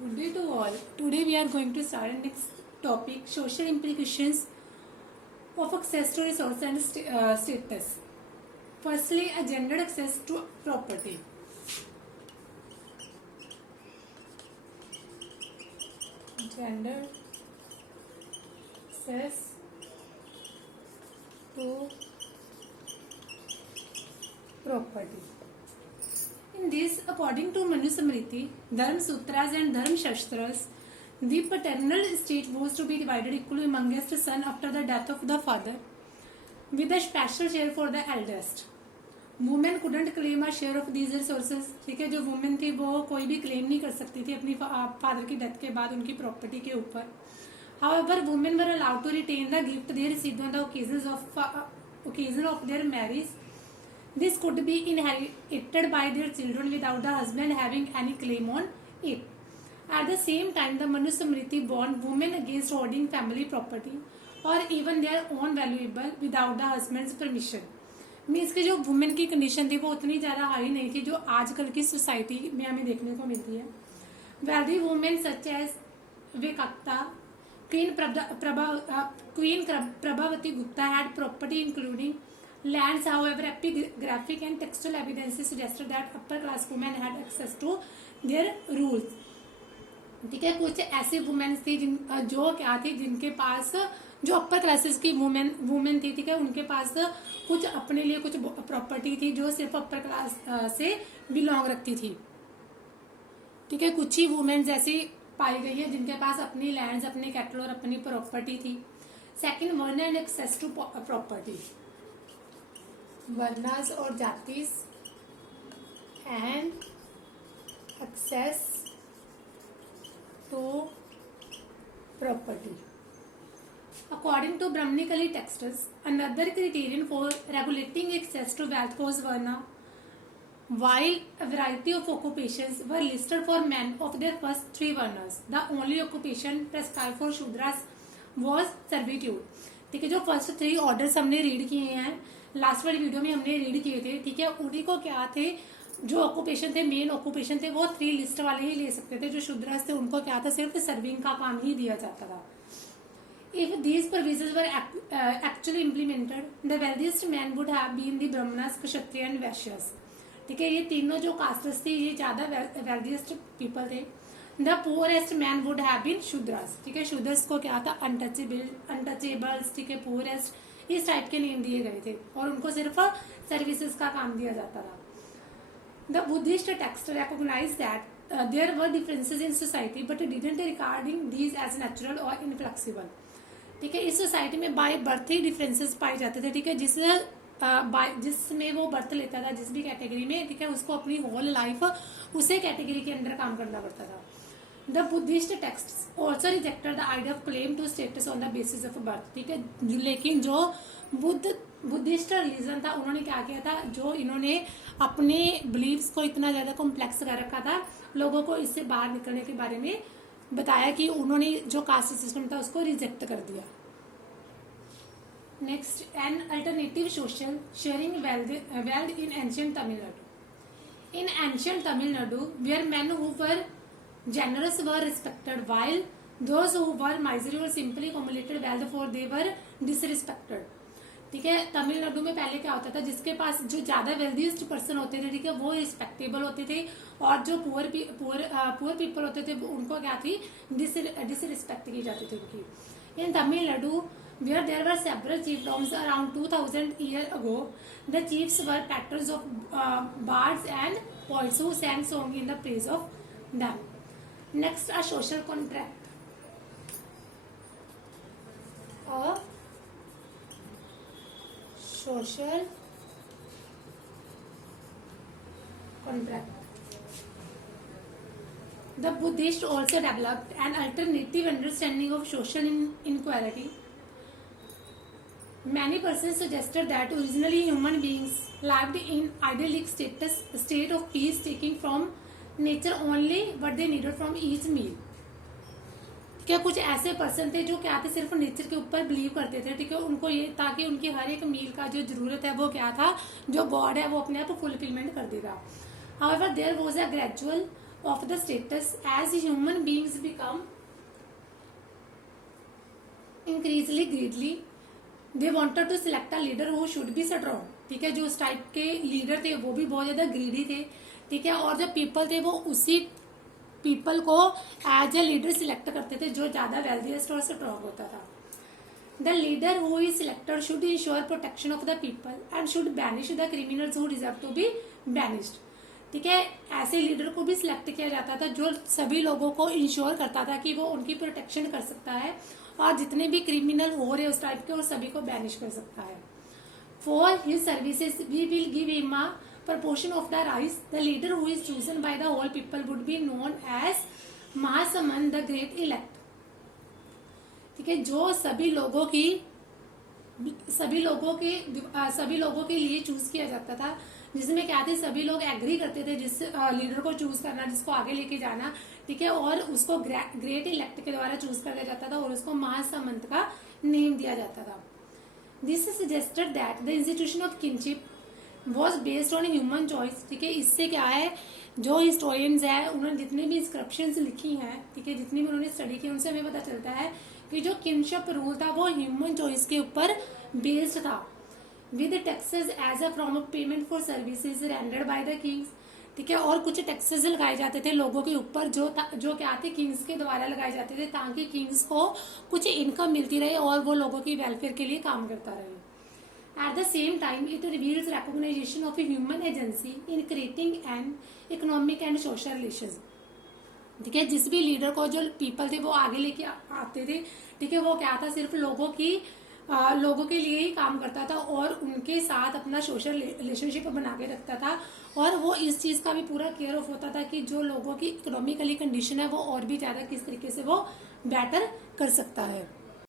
Good day to all. Today we are going to start our next topic, social implications of access to resource and status. Firstly, a gendered access to property. Gendered access to property. In this, according to Manusmriti, Dharma Sutras and Dharma Shastras, the paternal estate was to be divided equally amongst the son after the death of the father, with a special share for the eldest. Women couldn't claim a share of these resources. ठीक है, जो women थी वो कोई भी claim नहीं कर सकती थी अपनी फादर की डेथ के बाद उनकी प्रॉपर्टी के ऊपर. However, women were allowed to retain the gift they received on the occasion of their marriage. This could be inherited by their children without the husband having any claim on it. At the same time, the Manusmriti warned women against hoarding family property or even their own valuable without the husband's permission. Means की जो women की condition थी वो उतनी ज़्यादा high नहीं थी जो आजकल की सोसाइटी में हमें देखने को मिलती है. Wealthy women such as Vakataka, queen Prabhavati Gupta had property including lands. However, epigraphic and textual evidences suggested that upper class women had access to their rules. ठीक है, कुछ ऐसे वुमेन थी जो क्या थी जिनके पास जो अपर क्लासेस की वुमेन थी, ठीक है, उनके पास कुछ अपने लिए कुछ प्रॉपर्टी थी जो सिर्फ अपर क्लास से बिलोंग रखती थी. ठीक है, कुछ ही वुमेन ऐसी पाई गई है जिनके पास अपनी लैंड्स, अपने कैटल और अपनी प्रॉपर्टी थी. Second, varna and access to property. Varnas और jatis and access to property. According to Brahminical texts, another criterion for regulating access to wealth was Varna. While a variety of occupations were listed for men of their first three Varnas, the only occupation prescribed for Shudras was servitude. ठीक है, जो first three orders हमने read किए हैं last वाली video में हमने read किए थे, ठीक है, उन्हीं को क्या थे जो ऑक्यूपेशन थे, मेन ऑक्यूपेशन थे, वो थ्री लिस्ट वाले ही ले सकते थे. जो शूद्रस थे उनको क्या था, सिर्फ सर्विंग का काम ही दिया जाता था. If these provisions were actually implemented, the wealthiest men would have been the Brahmanas, Kshatriya and Vaishyas. ठीक है, ये तीनों जो कास्ट्स थी ये ज्यादा वेल्थिएस्ट पीपल थे. The poorest man would have been Shudras. ठीक है, शूद्रस को क्या था, अनटचेबल्स, ठीक है, पोरेस्ट, इस टाइप के नेम दिए गए थे और उनको सिर्फ सर्विसेज का काम दिया जाता था. The Buddhist text recognized that there were differences in society, but didn't regarding these as natural or inflexible. ठीक है, इस सोसाइटी में बाय बर्थ ही डिफरेंसेस पाए जाते थे. ठीक है, जिसमें वो बर्थ लेता था जिस भी कैटेगरी में, ठीक है, उसको अपनी होल लाइफ उसे कैटेगरी के अंदर काम करना पड़ता था. The Buddhist text also rejected the idea of claim to status on the basis of birth. ठीक है, लेकिन जो बुद्धिस्ट रिलीजन था उन्होंने क्या किया था, जो इन्होंने अपने बिलीव्स को इतना ज्यादा कॉम्प्लेक्स कर रखा था, लोगों को इससे बाहर निकलने के बारे में बताया कि उन्होंने जो कास्ट सिस्टम था उसको रिजेक्ट कर दिया. Next, an alternative social sharing wealth in ancient Tamil Nadu. In ancient Tamil Nadu where men who were generous were respected, while those who were miserly or simply accumulated wealth for they were disrespected. ठीक है, तमिलनाडु में पहले क्या होता था, जिसके पास जो ज्यादा वेल्दीस्ट पर्सन होते थे, ठीक है, वो रिस्पेक्टेबल होते थे और जो पुअर पीपल होते थे उनको क्या थी, डिसरिस्पेक्ट की जाती थी उनकी. इन Tamil Nadu where there were several chiefdoms around 2000 years ago, the chiefs were patrons of bards and poets who sang songs in the praise of them. Next, a social contract. A social contract. The Buddhists also developed an alternative understanding of social inequality. Many persons suggested that originally human beings lived in idyllic state of peace, taking from nature only what they needed from each meal. क्या कुछ ऐसे person थे जो क्या थे, सिर्फ nature के ऊपर बिलीव करते थे. ठीक है, उनको ये ताकि उनकी हर एक मील का जो जरूरत है वो क्या था, जो गॉड है वो अपने आप फुलफिलमेंट कर देगा. However, there was a gradual of the status as human beings become increasingly greedy. They wanted to select a leader who should be strong. ठीक है, जो उस टाइप के लीडर थे वो भी बहुत ज्यादा ग्रीडी थे. ठीक है, और जो पीपल थे वो उसी पीपल को एज ए लीडर सिलेक्ट करते थे जो ज्यादा वेल्थीएस्ट और स्ट्रॉन्ग होता था. The leader who is selected should ensure protection of the people and should banish the criminals who deserve to be banished. ठीक है, ऐसे लीडर को भी सिलेक्ट किया जाता था जो सभी लोगों को इंश्योर करता था कि वो उनकी प्रोटेक्शन कर सकता है और जितने भी क्रिमिनल हो रहे उस टाइप के और सभी को बैनिश कर सकता है. For his services we will give him a proportion of the rice. The leader who is chosen by the whole people would be known as Mahasaman, the great elect. ठीक है, जो सभी लोगों के लिए चूज किया जाता था, जिसमें क्या थे सभी लोग एग्री करते थे जिस लीडर को चूज करना, जिसको आगे लेके जाना. ठीक है, और उसको ग्रेट इलेक्ट के द्वारा चूज कर दिया जाता था और उसको महासमंत का नेम दिया जाता था. This suggested that the institution of kinship was based on human choice. ठीक है, इससे क्या है, जो हिस्टोरियंस है उन्होंने जितनी भी इंस्क्रिप्शंस लिखी हैं, ठीक है, जितनी भी उन्होंने स्टडी की उनसे हमें पता चलता है कि जो किनशिप रूल था वो ह्यूमन चॉइस के ऊपर बेस्ड था. With taxes as a form of payment for services rendered by the kings. ठीक है, और कुछ टैक्सेस लगाए जाते थे लोगों के ऊपर जो क्या थे किंग्स के द्वारा लगाए जाते थे ताकि किंग्स को कुछ इनकम मिलती रहे और वो लोगों की वेलफेयर के लिए काम करता रहे. At the same time, it reveals recognition of a human agency in creating an economic and social relations. ठीक है, जिस भी लीडर को जो पीपल थे वो आगे लेके आते थे. ठीक है, वो क्या था सिर्फ लोगों के लिए ही काम करता था और उनके साथ अपना सोशल रिलेशनशिप बना के रखता था और वो इस चीज का भी पूरा केयर ऑफ होता था कि जो लोगों की इकोनॉमिकली कंडीशन है वो और भी ज्यादा किस तरीके से वो बेटर कर सकता है.